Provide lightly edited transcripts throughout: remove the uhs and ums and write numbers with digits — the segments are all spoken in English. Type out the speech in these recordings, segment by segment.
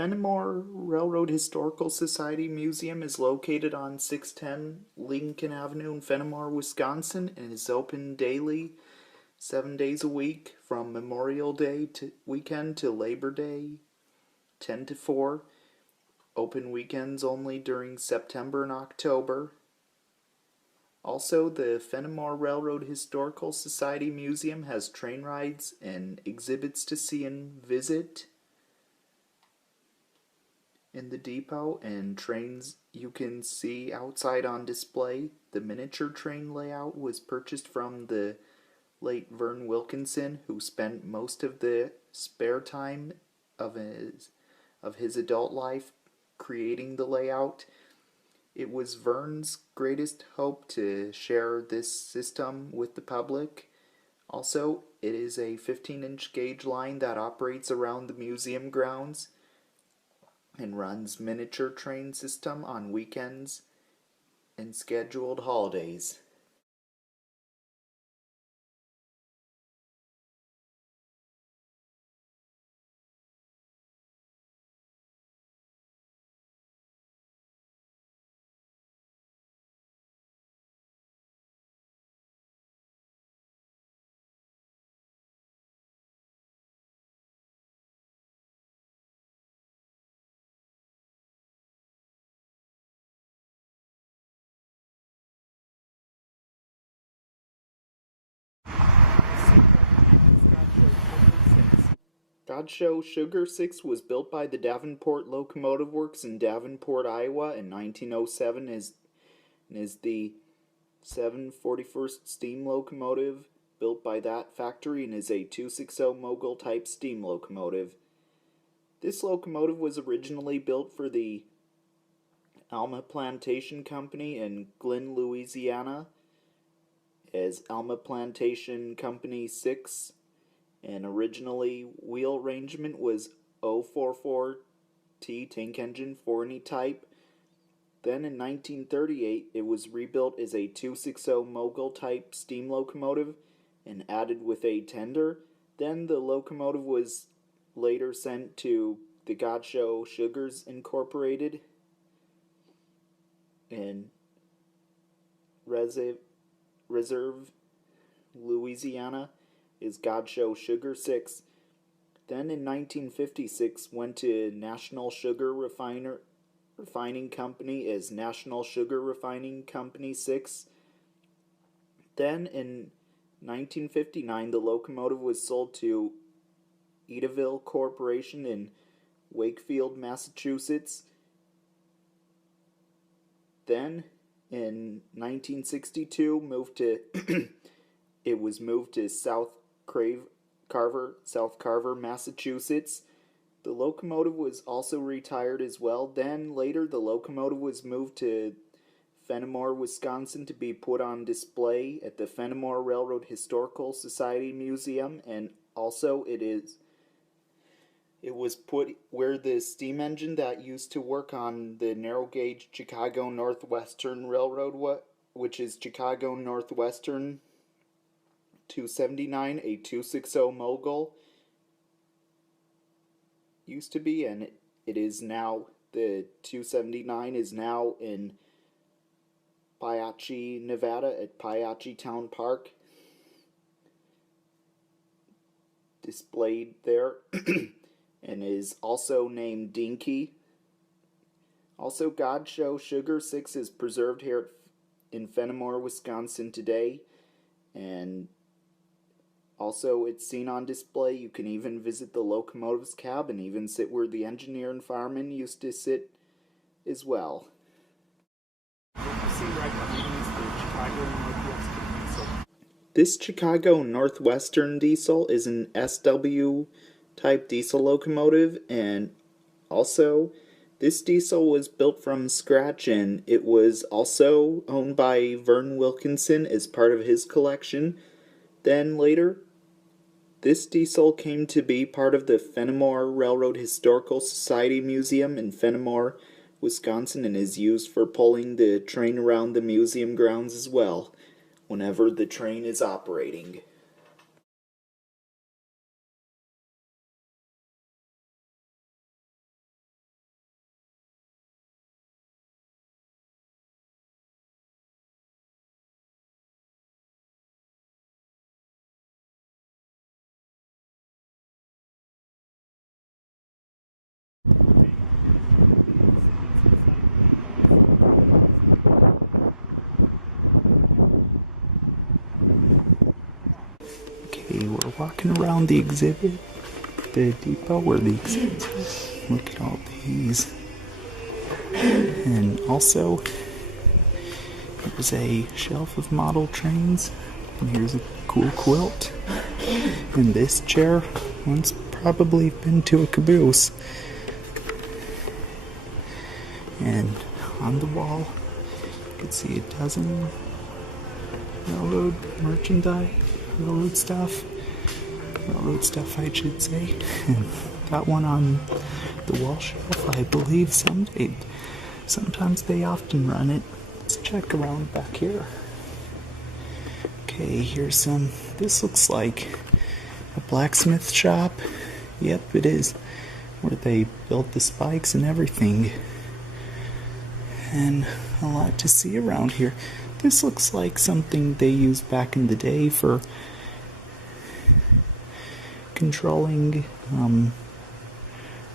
Fennimore Railroad Historical Society Museum is located on 610 Lincoln Avenue in Fennimore, Wisconsin, and is open daily, 7 days a week, from Memorial Day to weekend to Labor Day, 10 to 4. Open weekends only during September and October. Also, the Fennimore Railroad Historical Society Museum has train rides and exhibits to see and visit in the depot, and trains you can see outside on display. The miniature train layout was purchased from the late Vern Wilkinson, who spent most of the spare time of his adult life creating the layout. It was Vern's greatest hope to share this system with the public. Also, it is a 15-inch gauge line that operates around the museum grounds and runs miniature train system on weekends and scheduled holidays. Godshell Sugar 6 was built by the Davenport Locomotive Works in Davenport, Iowa in 1907 and is the 741st steam locomotive built by that factory and is a 260 mogul type steam locomotive. This locomotive was originally built for the Alma Plantation Company in Glen, Louisiana as Alma Plantation Company 6, and originally wheel arrangement was 044T tank engine 4 type. Then in 1938 it was rebuilt as a 260 mogul type steam locomotive and added with a tender. Then the locomotive was later sent to the Godshell Sugars Incorporated in Reserve, Louisiana is Godshell Sugar 6. Then in 1956 went to National Sugar Refining Company as National Sugar Refining Company 6. Then in 1959 the locomotive was sold to Edaville Corporation in Wakefield, Massachusetts. Then in 1962 it was moved to South Carver, Massachusetts. The locomotive was also retired as well. Then later the locomotive was moved to Fennimore, Wisconsin to be put on display at the Fennimore Railroad Historical Society Museum, and also it was put where the steam engine that used to work on the narrow gauge Chicago Northwestern Railroad, which is Chicago Northwestern 279, a 260 mogul, used to be, and it is now, the 279 is now in Piachi, Nevada at Piachi Town Park, displayed there, and is also named Dinky. Also, Godshell Sugar 6 is preserved here in Fennimore, Wisconsin today, and also it's seen on display. You can even visit the locomotive's cab and even sit where the engineer and fireman used to sit as well. This Chicago Northwestern diesel is an SW type diesel locomotive, and also this diesel was built from scratch, and it was also owned by Vern Wilkinson as part of his collection. Then later this diesel came to be part of the Fennimore Railroad Historical Society Museum in Fennimore, Wisconsin, and is used for pulling the train around the museum grounds as well, whenever the train is operating. Okay, we're walking around the exhibit, the depot where the exhibits are. Look at all these. And also, there's a shelf of model trains. And here's a cool quilt. And this chair once probably been to a caboose. And on the wall, you can see a dozen railroad merchandise, railroad stuff I should say. Got one on the wall shelf, I believe sometimes they often run it. Let's check around back here. Okay, here's some, this looks like a blacksmith shop. Yep, it is, where they built the spikes and everything. And a lot to see around here. This looks like something they used back in the day for controlling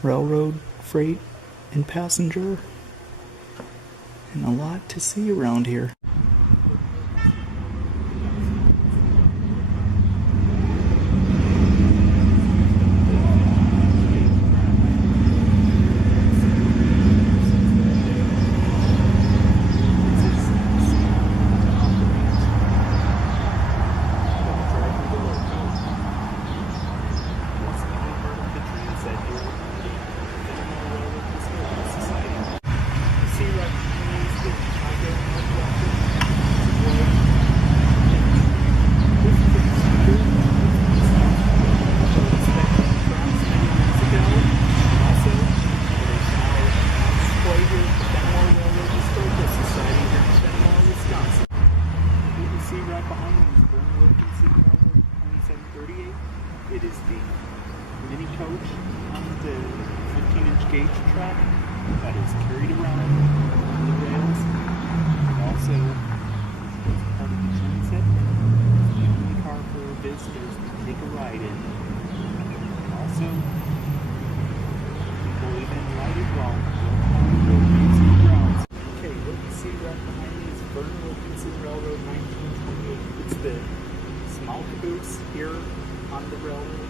railroad freight and passenger. And a lot to see around here. It is the mini coach on the 15-inch gauge track that is carried around on the rails. And also, as part of the transit, the only car for visitors to take a ride in. Also, people even ride it while walking on the grounds. Okay, what you see right behind me is Vernon Wilkinson Railroad 1928. It's the small caboose here on the railroad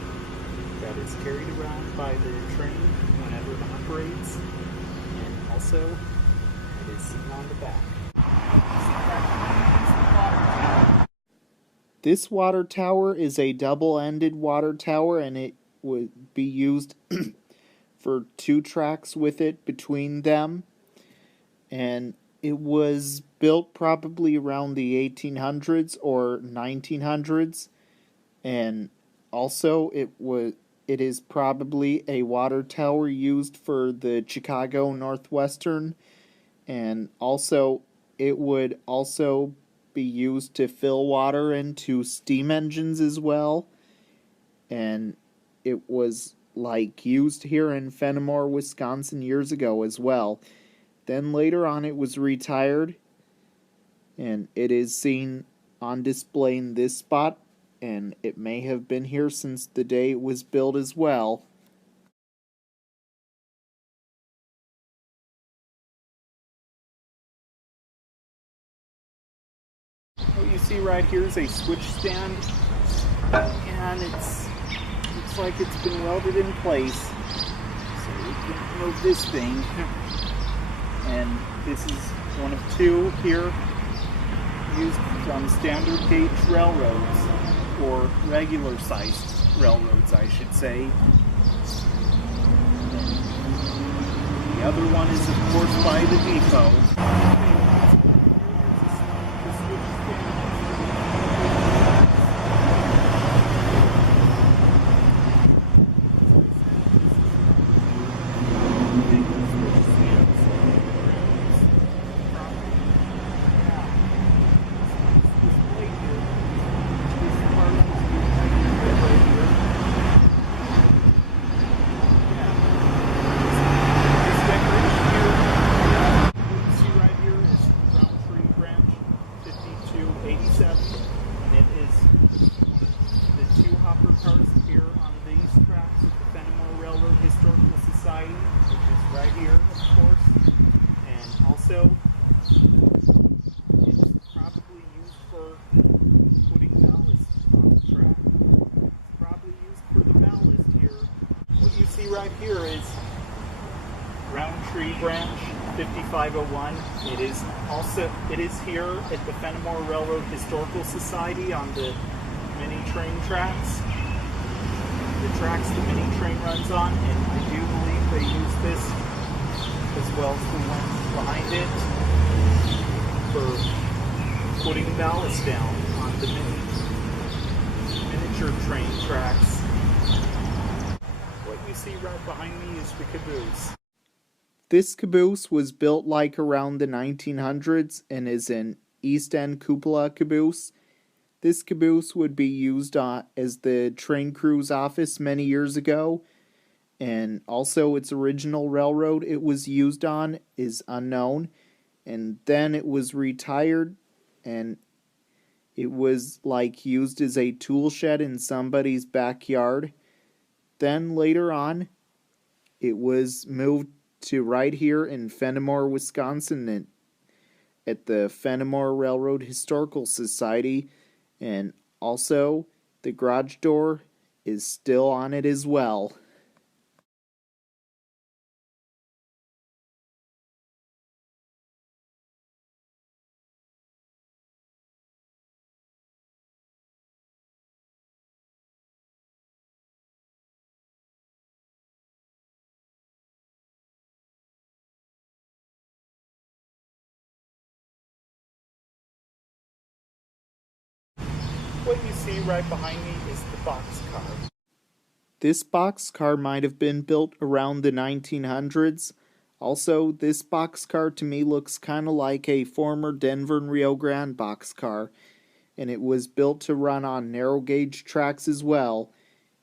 that is carried around by the train whenever it operates, and also it is sitting on the back. This water tower is a double-ended water tower, and it would be used for 2 tracks with it between them, and it was built probably around the 1800s or 1900s, and also, it is probably a water tower used for the Chicago Northwestern, and also it would also be used to fill water into steam engines as well, and it was like used here in Fennimore, Wisconsin years ago as well. Then later on it was retired, and it is seen on display in this spot. And it may have been here since the day it was built as well. What you see right here is a switch stand, and looks like it's been welded in place. So we can move this thing, and this is one of 2 here used from standard gauge railroads. Or regular-sized railroads, I should say. The other one is, of course, by the depot. right here is Roundtree Branch 5501. It is here at the Fennimore Railroad Historical Society on the mini train tracks. The tracks the mini train runs on, and I do believe they use this as well as the one behind it for putting ballast down on the miniature train tracks. What you see right behind me is the caboose. This caboose was built like around the 1900s and is an East End cupola caboose. This caboose would be used as the train crew's office many years ago, and also its original railroad it was used on is unknown, and then it was retired, and it was like used as a tool shed in somebody's backyard. Then later on, it was moved to right here in Fennimore, Wisconsin, at the Fennimore Railroad Historical Society, and also the garage door is still on it as well. What you see right behind me is the boxcar. This boxcar might have been built around the 1900s. Also, this boxcar to me looks kind of like a former Denver and Rio Grande boxcar, and it was built to run on narrow gauge tracks as well.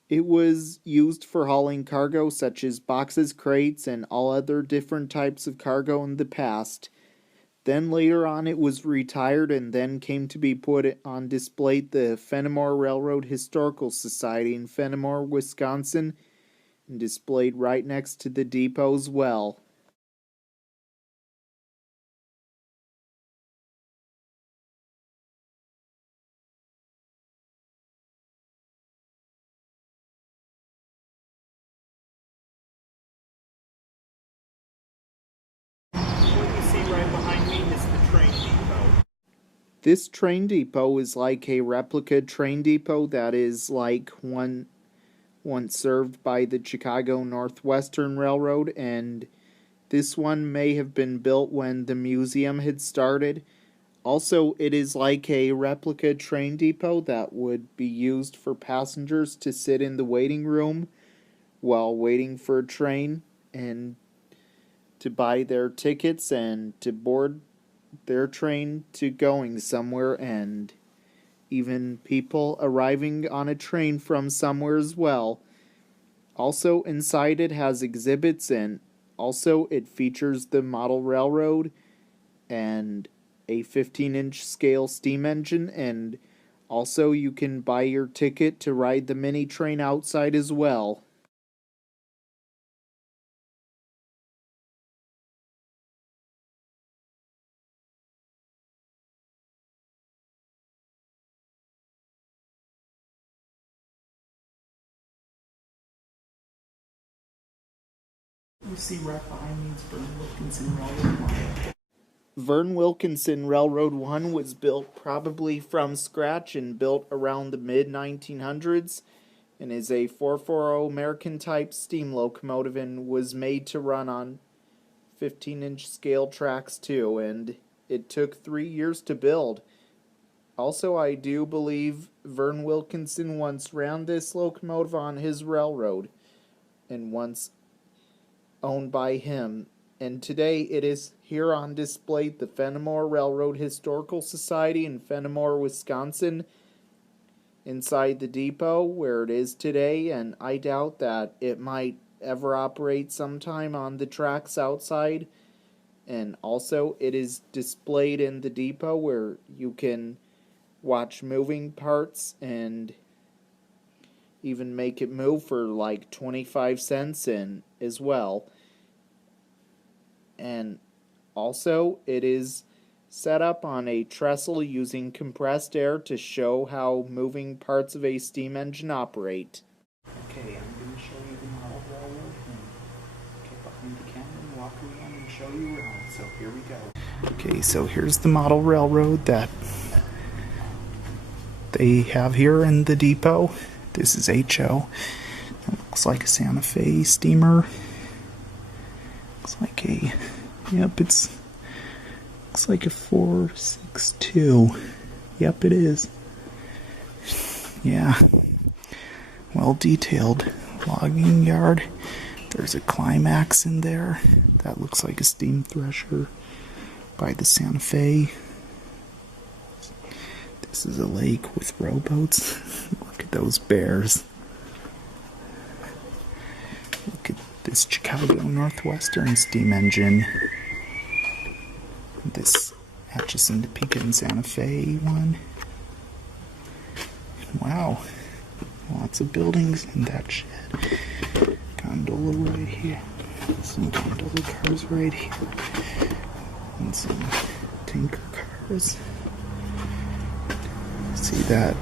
It was used for hauling cargo such as boxes, crates, and all other different types of cargo in the past. Then later on it was retired and then came to be put on display at the Fennimore Railroad Historical Society in Fennimore, Wisconsin, and displayed right next to the depot as well. What you see right behind me is the train depot. This train depot is like a replica train depot that is like one once served by the Chicago Northwestern Railroad, and this one may have been built when the museum had started. Also, it is like a replica train depot that would be used for passengers to sit in the waiting room while waiting for a train and to buy their tickets and to board their train to going somewhere, and even people arriving on a train from somewhere as well. Also, inside it has exhibits, and also it features the model railroad and a 15-inch scale steam engine, and also you can buy your ticket to ride the mini train outside as well. You see right behind me is Vern Wilkinson Railroad 1. Vern Wilkinson Railroad 1 was built probably from scratch and built around the mid-1900s, and is a 440 American type steam locomotive and was made to run on 15-inch scale tracks too, and it took 3 years to build. Also, I do believe Vern Wilkinson once ran this locomotive on his railroad, and once owned by him, and today it is here on display at the Fennimore Railroad Historical Society in Fennimore, Wisconsin, inside the depot where it is today, and I doubt that it might ever operate sometime on the tracks outside. And also it is displayed in the depot where you can watch moving parts and even make it move for like 25 cents in as well. And also it is set up on a trestle using compressed air to show how moving parts of a steam engine operate. Okay, I'm going to show you the model railroad show you around, so here we go. Okay, so here's the model railroad that they have here in the depot. This is HO. It looks like a Santa Fe steamer. Looks like a, yep, looks like a 462. Yep, it is. Yeah. Well detailed logging yard. There's a climax in there. That looks like a steam thresher by the Santa Fe. This is a lake with rowboats. Look at those bears. Look at this Chicago Northwestern steam engine. This Atchison, Topeka, and Santa Fe one. Wow. Lots of buildings in that shed. Gondola right here. Some gondola cars right here. And some tanker cars. See that?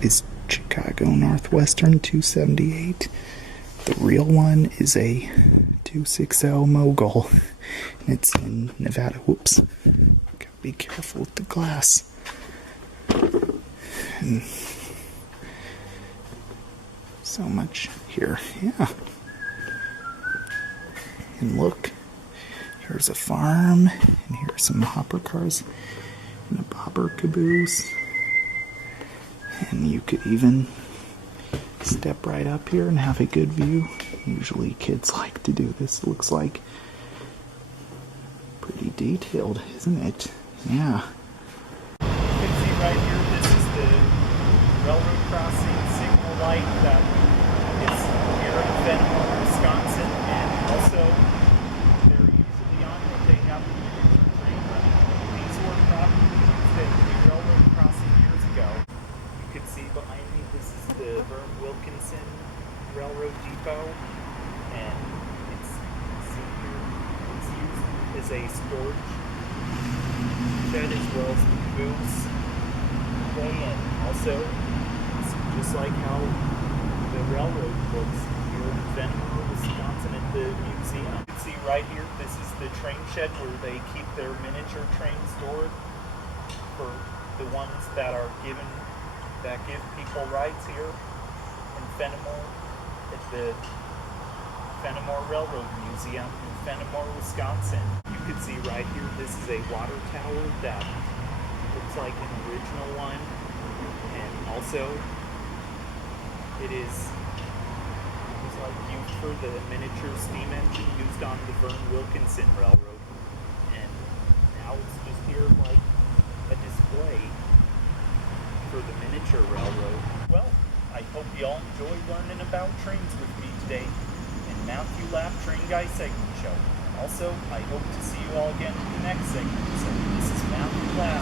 Is Chicago Northwestern 278. The real one is a 260 Mogul. And it's in Nevada. Whoops. Gotta be careful with the glass. And so much here, yeah. And look, here's a farm, and here's some hopper cars, and a bobber caboose. And you could even step right up here and have a good view. Usually kids like to do this. It looks like pretty detailed, isn't it? Yeah. You can see right here, this is the railroad crossing signal light that is here in Fennimore, Wisconsin, and also they're usually on when they have a train running. These were probably used at the railroad crossing years ago. You can see behind me, this is the Vern Wilkinson Railroad Depot, and it's used as a storage shed as well as the booths. And also, it's just like how the railroad looks here in Fennimore, Wisconsin at the museum. You can see right here, this is the train shed where they keep their miniature trains stored for the ones that give people rides here in Fennimore at the Fennimore Railroad Museum in Fennimore, Wisconsin. You can see right here, this is a water tower that looks like an original one, and also it is like used for the miniature steam engine used on the Vern Wilkinson Railroad, and now it's just here like a display for the miniature railroad. Well, I hope you all enjoyed learning about trains with me today in Matthew Lapp Train Guy segment show. Also, I hope to see you all again in the next segment. So this is Matthew Lapp,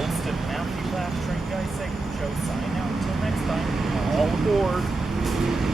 host of Matthew Lapp Train Guy segment show. Sign out until next time. All aboard!